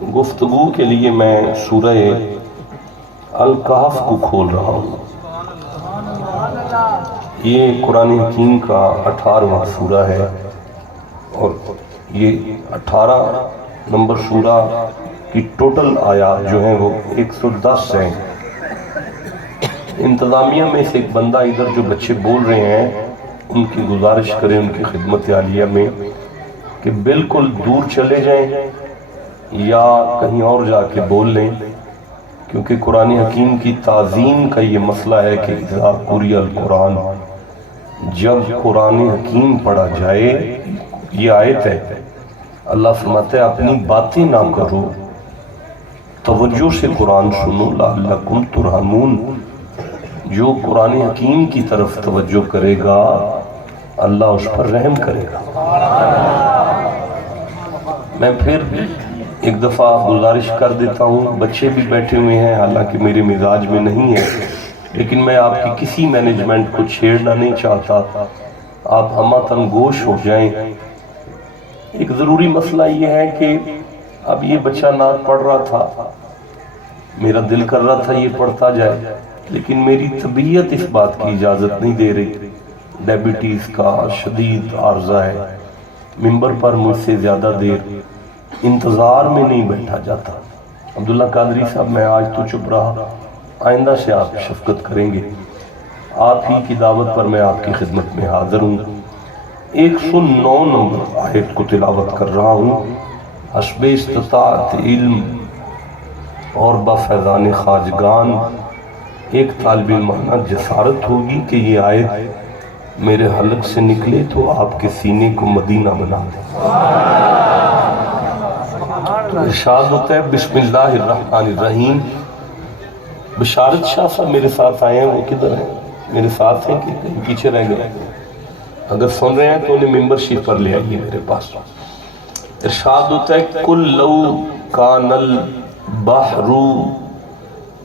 گفتگو کے لیے میں سورہ الکہف کو کھول رہا ہوں۔ یہ قرآن حکیم کا 18واں سورہ ہے اور یہ 18 نمبر سورہ کی ٹوٹل آیات جو ہیں وہ 110 ہیں۔ انتظامیہ میں سے ایک بندہ ادھر جو بچے بول رہے ہیں ان کی گزارش کریں ان کی خدمت عالیہ میں کہ بالکل دور چلے جائیں یا کہیں اور جا کے بول لیں، کیونکہ قرآن حکیم کی تعظیم کا یہ مسئلہ ہے کہ اذا قرئ القرآن، جب قرآن حکیم پڑھا جائے، یہ آیت ہے، اللہ فرماتا ہے اپنی باتیں نہ کرو، توجہ سے قرآن سنو لعلکم ترحمون۔ جو قرآن حکیم کی طرف توجہ کرے گا اللہ اس پر رحم کرے گا۔ میں پھر ایک دفعہ گزارش کر دیتا ہوں، بچے بھی بیٹھے ہوئے ہیں، حالانکہ میرے مزاج میں نہیں ہے، لیکن میں آپ کی کسی مینجمنٹ کو چھیڑنا نہیں چاہتا، آپ ہمہ گوش ہو جائیں۔ ایک ضروری مسئلہ یہ ہے کہ اب یہ بچہ نعت پڑھ رہا تھا، میرا دل کر رہا تھا یہ پڑھتا جائے، لیکن میری طبیعت اس بات کی اجازت نہیں دے رہی، ڈائبٹیز کا شدید عارضہ ہے، ممبر پر مجھ سے زیادہ دیر انتظار میں نہیں بیٹھا جاتا۔ عبداللہ قادری صاحب میں آج تو چپ رہا، آئندہ سے آپ شفقت کریں گے، آپ ہی کی دعوت پر میں آپ کی خدمت میں حاضر ہوں۔ 109 نمبر آیت کو تلاوت کر رہا ہوں۔ حسب استطاعت علم اور بفیضان خواجگان ایک طالب علمانہ جسارت ہوگی کہ یہ آیت میرے حلق سے نکلے تو آپ کے سینے کو مدینہ بنا دے۔ تو ارشاد ہوتا ہے بسم اللہ الرحمن الرحیم۔ بشارت شاہ صاحب میرے ساتھ آئے ہیں، وہ کدھر ہیں؟ میرے ساتھ ہیں کہ کہیں پیچھے رہ گئے؟ اگر سن رہے ہیں تو انہیں ممبرشپ پر لے آئیے میرے پاس۔ ارشاد ہوتا ہے قل لو کان البحر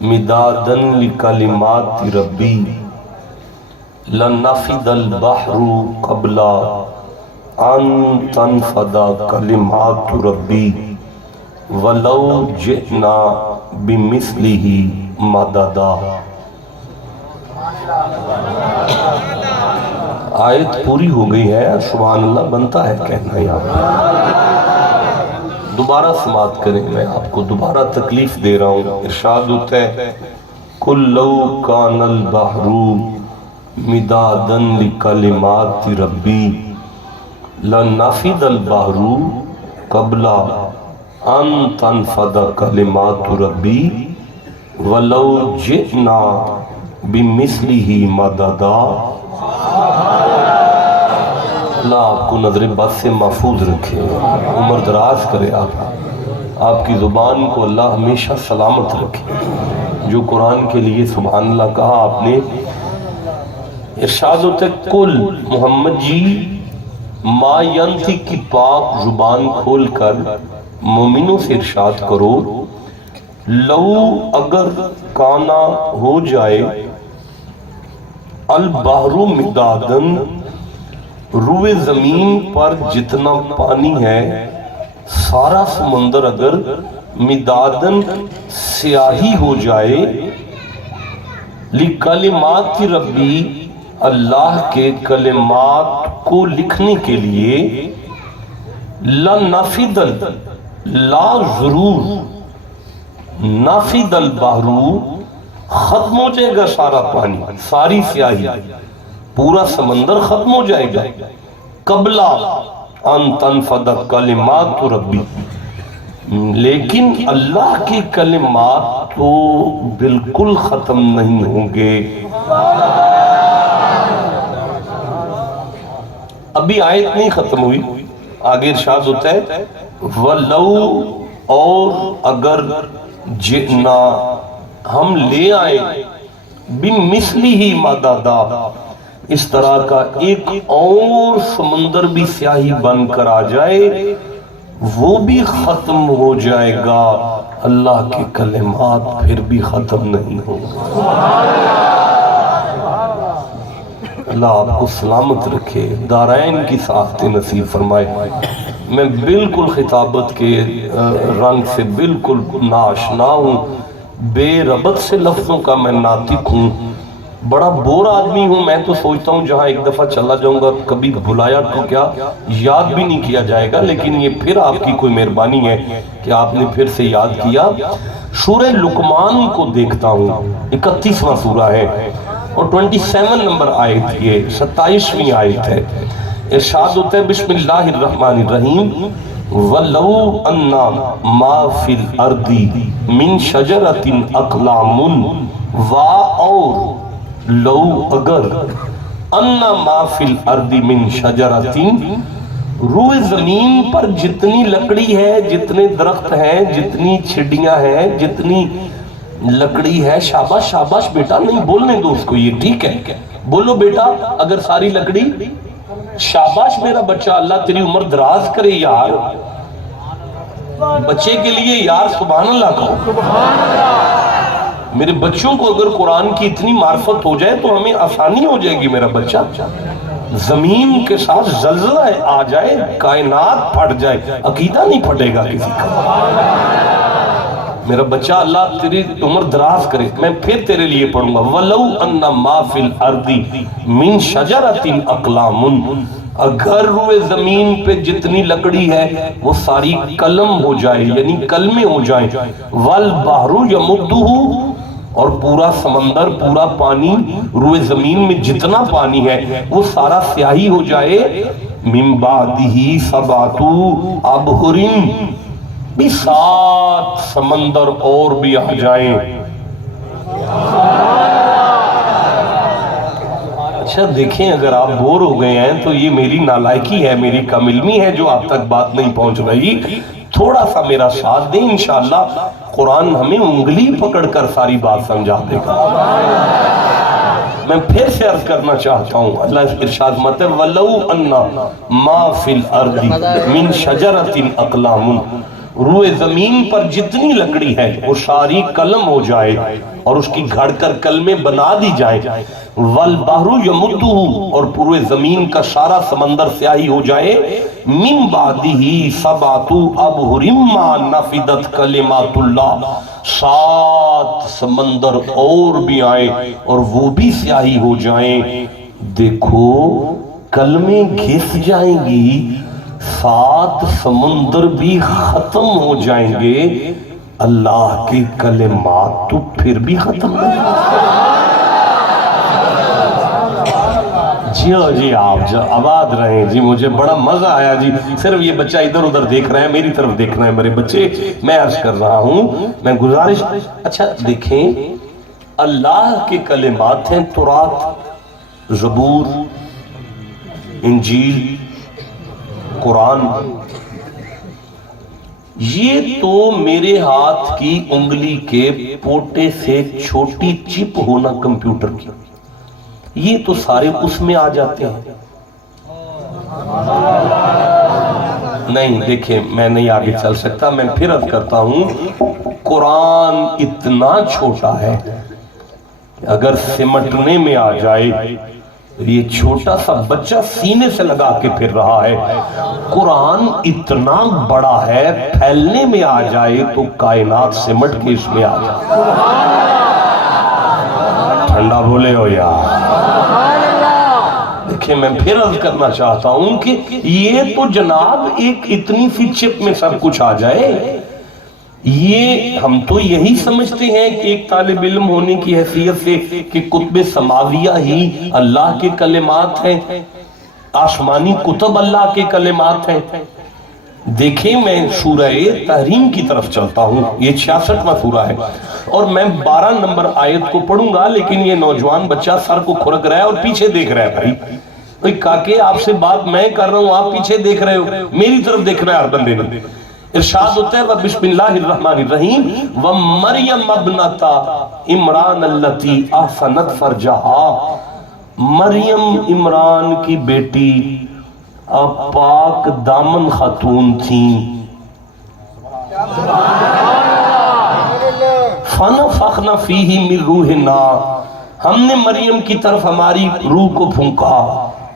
مدادا لکلمات ربی لنفد البحر قبل ان تنفد کلمات ربی ولو جئنا بمثلہ مددا۔ آیت پوری ہو گئی ہے، سبحان اللہ بنتا ہے کہنا یہاں۔ دوبارہ سماعت کریں، میں آپ کو دوبارہ تکلیف دے رہا ہوں۔ ارشاد ہوتا ہے قل لو کان البحر مدادا لکلمات ربی لنفد البحر قبل ان تنفد کلمات ربی ولو جئنا بمثلہ مددا۔ اللہ آپ کو نظر بد سے محفوظ رکھے، عمر دراز کرے، آپ کی زبان کو اللہ ہمیشہ سلامت رکھے۔ جو قرآن کے لیے سبحان اللہ کہا آپ نے۔ ارشاد ہوتا ہے قل محمد جی ما ینطق کی پاک زبان کھول کر مومنوں سے ارشاد کرو لو اگر کانا ہو جائے البحر مدادن روئے زمین پر جتنا پانی ہے سارا سمندر اگر مدادن سیاہی ہو جائے لکلمات ربی اللہ کے کلمات کو لکھنے کے لیے لنفد لا ضرور نفد البحر ختم ہو جائے گا سارا پانی، ساری سیاہی، پورا سمندر ختم ہو جائے گا قبل ان تنفد کلمات ربی، لیکن اللہ کے کلمات تو بالکل ختم نہیں ہوں گے۔ ابھی آیت نہیں ختم ہوئی، آگے ارشاد ہوتا ہے وَلَوْ اور اگر جئنا ہم لے آئے بِمِثْلِهِ مَدَدًا اس طرح کا ایک اور سمندر بھی سیاہی بن کر آ جائے وہ بھی ختم ہو جائے گا، اللہ کے کلمات پھر بھی ختم نہیں ہوں گے۔ اللہ آپ کو سلامت رکھے، دارین کی سعادت نصیب فرمائے۔ میں بالکل خطابت کے رنگ سے بالکل ناشنا ہوں، بے ربط سے لفظوں کا میں ناطق ہوں، بڑا بور آدمی ہوں. میں تو سوچتا ہوں جہاں ایک دفعہ چلا جاؤں گا کبھی بھلایا تو کیا یاد بھی نہیں کیا جائے گا، لیکن یہ پھر آپ کی کوئی مہربانی ہے کہ آپ نے پھر سے یاد کیا. سورہ لقمان کو دیکھتا ہوں، 31واں سورہ ہے اور 27 نمبر آیت، یہ 27ویں آیت ہے. ارشاد ہوتا ہے بسم اللہ الرحمن الرحیم وَلَوْ أَنَّا مَا فِي الْأَرْضِ مِن شَجَرَةٍ أَقْلَامٌ اور لو اگر اَنَّا مَا فِي الْأَرْضِ مِن شَجَرَةٍ روئے زمین پر جتنی لکڑی ہے، جتنے درخت ہیں، جتنی چھڑیاں ہیں، جتنی لکڑی ہے. شاباش شاباش بیٹا، نہیں بولنے دو اس کو، یہ ٹھیک ہے، بولو بیٹا اگر ساری لکڑی. شاباش میرا بچہ، اللہ تیری عمر دراز کرے یار. بچے کے لیے یار سبحان اللہ کہو. میرے بچوں کو اگر قرآن کی اتنی معرفت ہو جائے تو ہمیں آسانی ہو جائے گی. میرا بچہ زمین کے ساتھ زلزلہ آ جائے، کائنات پھٹ جائے، عقیدہ نہیں پھٹے گا کسی کا. میرا بچہ اللہ تیری عمر دراز کرے. میں پھر تیرے لیے پڑھوں گا وَلَوْ أَنَّ مَا فِي الْأَرْضِ مِن شَجَرَةٍ أَقْلَامٌ اگر روئے زمین پہ جتنی لکڑی ہے وہ ساری قلم ہو جائے، یعنی کلمے ہو جائیں. وَالْبَحْرُ يَمُدُّهُ اور پورا سمندر، پورا پانی، روئے زمین میں جتنا پانی ہے وہ سارا سیاہی ہو جائے. مِن بَعْدِهِ سَبْعَةُ أَبْحُرٍ بھی 7 سمندر اور بھی آ جائیں. اچھا دیکھیں، اگر آپ بور ہو گئے ہیں تو یہ میری نالائکی ہے، میری کم علمی ہے جو آپ تک بات نہیں پہنچ رہی. تھوڑا سا میرا ساتھ دیں، انشاءاللہ قرآن ہمیں انگلی پکڑ کر ساری بات سمجھا دے گا. میں پھر سے عرض کرنا چاہتا ہوں، اللہ ارشاد فرماتا ہے وَلَوْ أَنَّ مَا فِي الْأَرْضِ مِن شَجَرَةٍ أَقْلَامٌ روئے زمین پر جتنی لکڑی ہے وہ ساری قلم ہو جائے اور اس کی گھڑ کر کلمے بنا دی جائیں. وَالْبَحْرُ يَمُدُّهُ اور پورے زمین کا سارا سمندر سیاہی ہو جائے. مِن بَعْدِهِ سَبْعَةُ أَبْحُرٍ مَا نَفِدَتْ كَلِمَاتُ اللَّهِ 7 سمندر اور بھی آئیں اور وہ بھی سیاہی ہو جائیں. دیکھو کلمے گھس جائیں گی، 7 سمندر بھی ختم ہو جائیں گے، اللہ کے کلمات تو پھر بھی ختم نہیں ہو. جی آپ آباد رہیں جی. مجھے بڑا مزہ آیا جی. صرف یہ بچہ ادھر ادھر دیکھ رہے ہیں، میری طرف دیکھنا ہے میرے بچے. میں عرض کر رہا ہوں، میں گزارش. اچھا دیکھیں، اللہ کے کلمات ہیں تورات، زبور، انجیل، قرآن. یہ تو میرے ہاتھ کی انگلی کے پوٹے سے چھوٹی چپ ہونا کمپیوٹر کی، یہ تو سارے اس میں آ جاتے ہیں. نہیں دیکھیں، میں نہیں آگے چل سکتا. میں پھر عرض کرتا ہوں، قرآن اتنا چھوٹا ہے کہ اگر سمٹنے میں آ جائے، یہ چھوٹا سا بچہ سینے سے لگا کے پھر رہا ہے. قرآن اتنا بڑا ہے، پھیلنے میں آ جائے تو کائنات سمٹ کے اس میں آ جائے. ٹھنڈا بولے ہو یار. دیکھیں میں پھر عرض کرنا چاہتا ہوں کہ یہ تو جناب ایک اتنی سی چپ میں سب کچھ آ جائے. یہ ہم تو یہی سمجھتے ہیں کہ ایک طالب علم ہونے کی حیثیت سے کہ کتب سماویہ ہی اللہ کے کلمات ہیں، آسمانی کتب اللہ کے کلمات ہیں. دیکھیں میں سورہ تحریم کی طرف چلتا ہوں، یہ 66واں سورہ ہے اور میں 12 نمبر آیت کو پڑھوں گا. لیکن یہ نوجوان بچہ سر کو کھرک رہا ہے اور پیچھے دیکھ رہا ہے. بھائی کاکے آپ سے بات میں کر رہا ہوں، آپ پیچھے دیکھ رہے ہو، میری طرف دیکھ رہا ہے ہر بندے نے. ارشاد ہوتا ہے بسم اللہ الرحمن الرحیم وَمَرْيَمَ ابْنَتَ عمران الَّتِي أَحْصَنَتْ فَرْجَهَا مریم عمران کی بیٹی پاک دامن خاتون تھیں. فَنَفَخْنَا فِيهِ مِن رُوحِنَا ہم نے مریم کی طرف ہماری روح کو پھونکا.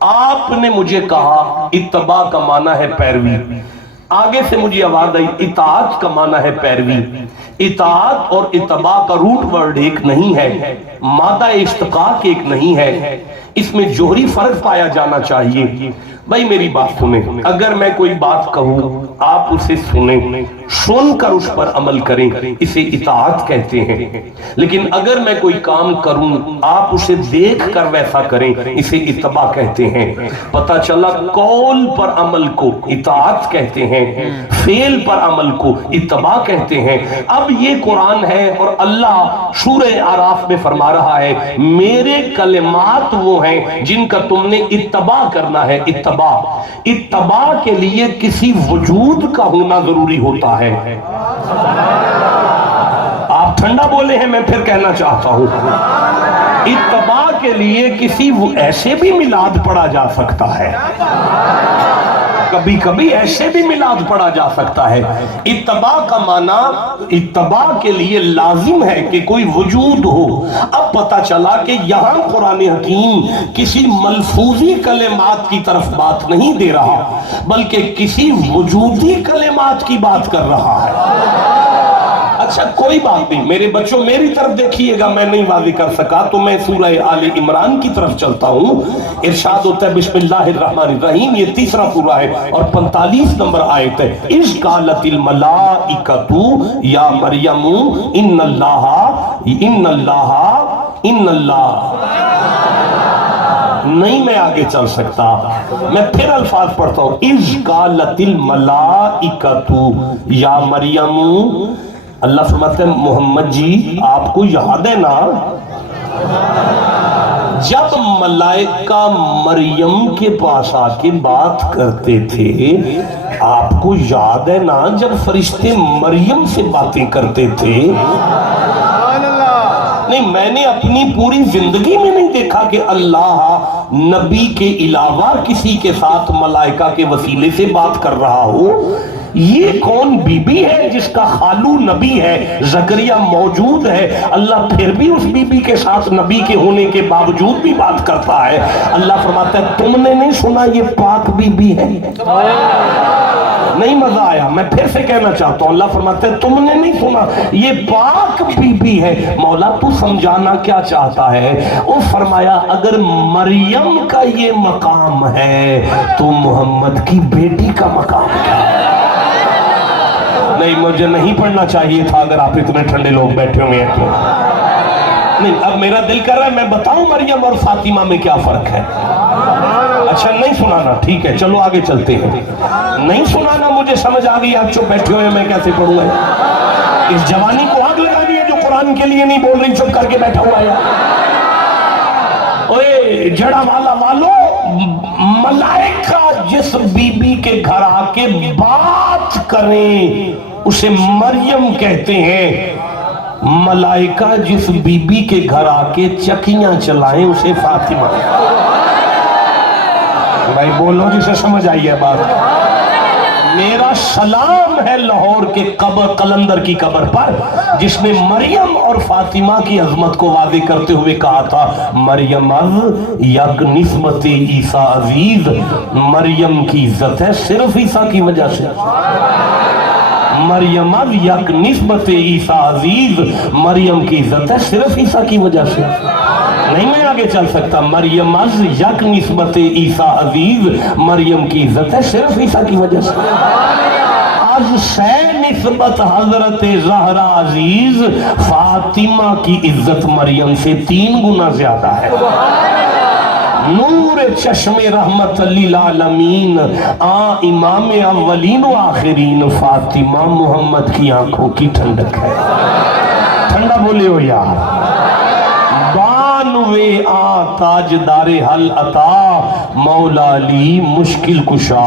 آپ نے مجھے کہا اتباع کا معنی ہے پیروی، آگے سے مجھے آواز آئی اطاعت کا معنی ہے پیروی۔ اطاعت اور اتباع کا روٹ ورڈ ایک نہیں ہے، مادہ اشتقاق ایک نہیں ہے، اس میں جوہری فرق پایا جانا چاہیے۔ بھائی میری بات سنیں، اگر میں کوئی بات کہوں آپ اسے سنیں، سن کر اس پر عمل کریں، اسے اطاعت کہتے ہیں۔ لیکن اگر میں کوئی کام کروں آپ اسے دیکھ کر ویسا کریں، اسے اتباع کہتے ہیں۔ پتہ چلا قول پر عمل کو اطاعت کہتے ہیں، فعل پر عمل کو اتباع کہتے ہیں۔ اب یہ قرآن ہے اور اللہ سورہ اعراف میں فرما رہا ہے میرے کلمات وہ ہیں جن کا تم نے اتباع کرنا ہے۔ اتباع کے لیے کسی وجود کا ہونا ضروری ہوتا ہے۔ آپ ٹھنڈا بولے ہیں، میں پھر کہنا چاہتا ہوں اتباع کے لیے کسی ایسے بھی میلاد پڑھا جا سکتا ہے، کبھی کبھی ایسے بھی میلاد پڑھا جا سکتا ہے۔ اتباع کا معنی اتباع کے لیے لازم ہے کہ کوئی وجود ہو۔ اب پتہ چلا کہ یہاں قرآن حکیم کسی ملفوظی کلمات کی طرف بات نہیں دے رہا بلکہ کسی وجودی کلمات کی بات کر رہا ہے۔ اچھا کوئی بات نہیں میرے بچوں، میری طرف دیکھیے گا، میں نہیں واضح کر سکا تو میں سورہ آل عمران کی طرف چلتا ہوں۔ ارشاد ہوتا ہے بسم اللہ الرحمن الرحیم، یہ تیسرا سورہ ہے اور 45 نمبر آیت ہے۔ اذ قالت الملائکۃ یا مریم ان اللہ نہیں، میں آگے چل سکتا، میں پھر الفاظ پڑھتا ہوں۔ اذ قالت الملائکۃ یا مریم، اللہ فرماتے ہیں محمد جی آپ کو یاد ہے نا جب ملائکہ مریم کے پاس آ کے بات کرتے تھے، آپ کو یاد ہے نا جب فرشتے مریم سے باتیں کرتے تھے؟ نہیں، میں نے اپنی پوری زندگی میں نہیں دیکھا کہ اللہ نبی کے علاوہ کسی کے ساتھ ملائکہ کے وسیلے سے بات کر رہا ہو۔ یہ کون بی بی ہے جس کا خالو نبی ہے، زکریا موجود ہے، اللہ پھر بھی اس بی بی کے ساتھ نبی کے ہونے کے باوجود بھی بات کرتا ہے۔ اللہ فرماتا ہے تم نے نہیں سنا یہ پاک بی بی ہے؟ نہیں مزہ آیا، میں پھر سے کہنا چاہتا ہوں، اللہ فرماتا ہے تم نے نہیں سنا یہ پاک بی بی ہے۔ مولا تو سمجھانا کیا چاہتا ہے؟ وہ فرمایا اگر مریم کا یہ مقام ہے تو محمد کی بیٹی کا مقام کیا ہے؟ نہیں مجھے نہیں پڑھنا چاہیے تھا اگر آپ اتنے ٹھنڈے لوگ بیٹھے ہوئے ہیں تو۔ نہیں اب میرا دل کر رہا ہے میں بتاؤں مریم اور فاطمہ میں کیا فرق ہے۔ اچھا نہیں سنانا، ٹھیک ہے چلو آگے چلتے ہیں۔ نہیں سنانا، مجھے سمجھ آ گئی آپ چپ بیٹھے ہوئے ہیں، میں کیسے پڑھوں گا؟ اس جوانی کو آگ لگانی ہے جو قرآن کے لیے نہیں بول رہی، چپ کر کے بیٹھا ہوا ہے۔ اوے جڑا والا والو، ملائکہ جس بی بی کے گھر آ کے بات کریں اسے مریم کہتے ہیں، ملائکہ جس بی بی کے گھر آ کے چکیاں چلائیں اسے فاطمہ۔ بھائی بولو جسے سمجھ آئی ہے بات۔ میرا سلام ہے لاہور کے قبر قلندر کی قبر پر جس نے مریم اور فاطمہ کی عظمت کو واضح کرتے ہوئے کہا تھا مریم از یک نسبت عیسیٰ عزیز، مریم کی عزت ہے صرف عیسیٰ کی وجہ سے۔ مریم از یک نسبت عیسیٰ عزیز، مریم کی عزت ہے صرف عیسیٰ کی وجہ سے۔ نہیں میں آگے چل سکتا، مریم از یک نسبت عیسیٰ عزیز، مریم کی عزت ہے صرف عیسیٰ کی وجہ سے۔ از سے نسبت حضرت زہرا عزیز، فاطمہ کی عزت مریم سے 3 گنا زیادہ ہے۔ نور چشم رحمت للعالمین، امام اولین و آخرین، فاطمہ محمد کی آنکھوں کی ٹھنڈک ہے۔ ٹھنڈا بولے ہو یار۔ بانوے تاجدار حل عطا، مولا علی مشکل کشا،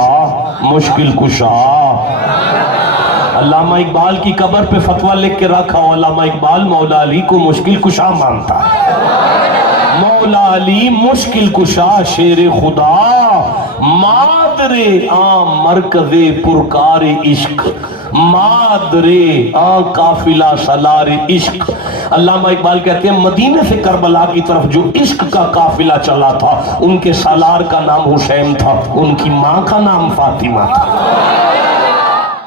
مشکل کشا۔ علامہ اقبال کی قبر پہ فتویٰ لکھ کے رکھا ہو، علامہ اقبال مولا علی کو مشکل کشا مانتا ہے۔ مولا علی مشکل کشا شیر خدا، مادر مرکز پرکار عشق، مادرے قافلہ سالار عشق. علامہ اقبال کہتے ہیں مدینے سے کربلا کی طرف جو عشق کا قافلہ چلا تھا ان کے سالار کا نام حسین تھا، ان کی ماں کا نام فاطمہ تھا.